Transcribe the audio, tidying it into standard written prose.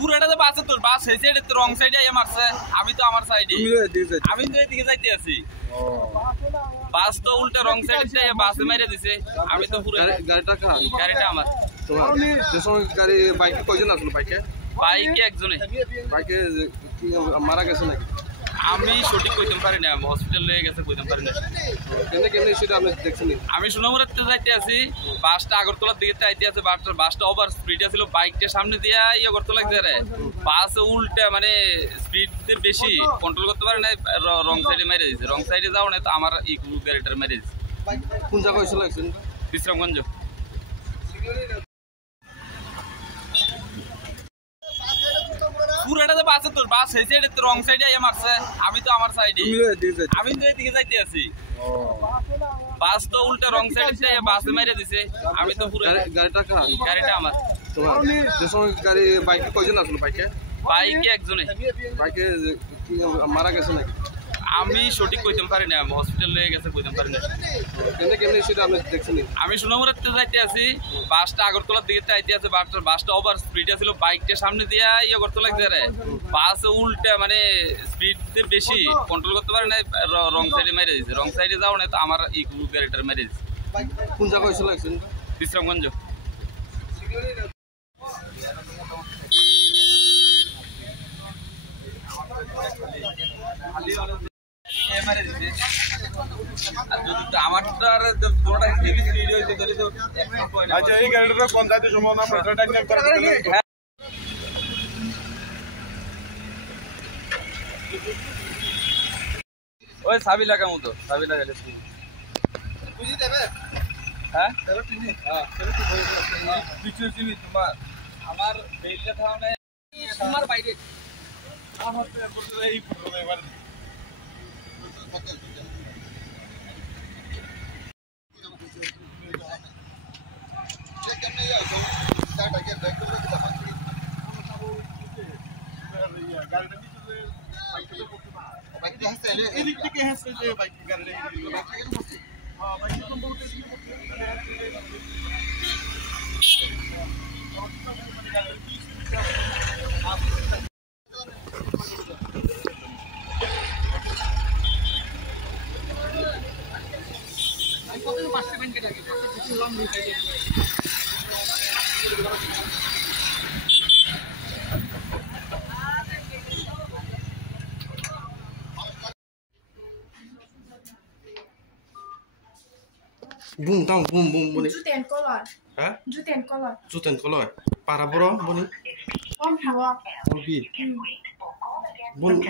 পুরাটা তো বাসে তোর বাস হয়েছে এটা তো রং সাইডে আইয়া মারছে আমি তো আমার সাইডে আমি তো এদিকে যাইতে আছি বাস তো উল্টা রং সাইডে বাসে মাইরে দিছে আমি তো পুরো গাড়িটা আমার গাড়ি বাইকে কয়জন আসলো বাইকে একজনে বাইকে মারা গেছে নাকি আমি সঠিক কইতে পারি না হসপিটাল লয়ে গেছে কইতে পারি না কেমনে সেটা আমি দেখছি আমি সোনামুড়াতে যাইতে আছি বাসটা আগরতলার দিকে যাইতে আছে বাসটা ওভার স্পিড ছিল বাইকটা সামনে দিয়া আগরতলা গেছে বাস উল্টা মানে স্পিড বেশি কন্ট্রোল করতে পারে না রং সাইডে মেরে দিয়েছে রং সাইডে যাও না তো আমার এই গাড়িটার মেরে দিয়েছে কোন জায়গায় হয়েছিল অ্যাক্সিডেন্ট বিশ্রামগঞ্জ পুরাটা তো বাসে তোর বাস হয়েছে এটা তো রং সাইডে আইয়া মারছে আমি তো আমার সাইডে আমি তো এদিকে যাইতে আছি বাস তো উল্টা রং সাইডে বাসে মাইরে দিছে আমি তো পুরো গাড়িটা আমার গাড়ি বাইকে কয়জন আসলো বাইকে একজনে বাইকে মারা গেছে নাকি আমি সঠিক কইতে পারি না হসপিটাল লয়ে গেছে কইতে পারি না কেমনে সেটা আমি দেখছি আমি সোনামুড়াতে যাইতে আছি বাসটা আগরতলার দিকে যাইতে আছে বাসটা ওভার স্পিড ছিল বাইকটা সামনে দিয়া আগরতলা গেছে বাস উল্টা মানে স্পিড বেশি কন্ট্রোল করতে পারে না রং সাইডে মেরে দিয়েছে রং সাইডে যাও না তো আমার এই গাড়িটার মেরে দিয়েছে কোন জায়গায় হয়েছিল অ্যাক্সিডেন্ট বিশ্রামগঞ্জ আমার তো আর পুরোটা হেভি স্পিড হয়েছে তাহলে তো আচ্ছা এই গাড়িটা কোন জায়গায় সম্ভাবনা আমরা এটা টাইম করে ওই সাবি লাগামু তো সাবি লাগালে বুঝি দেবে হ্যাঁ হ্যাঁ কিছু চিনি তোমার আমার বেলটা থাও না তোমার বাইরে আমার তো এই প্রবলেম এবার Bung tang bung bung buni. Juten kolor. Hah? Juten kolor. Juten kolor. Para boro buni. Om hawa. Bi. Bun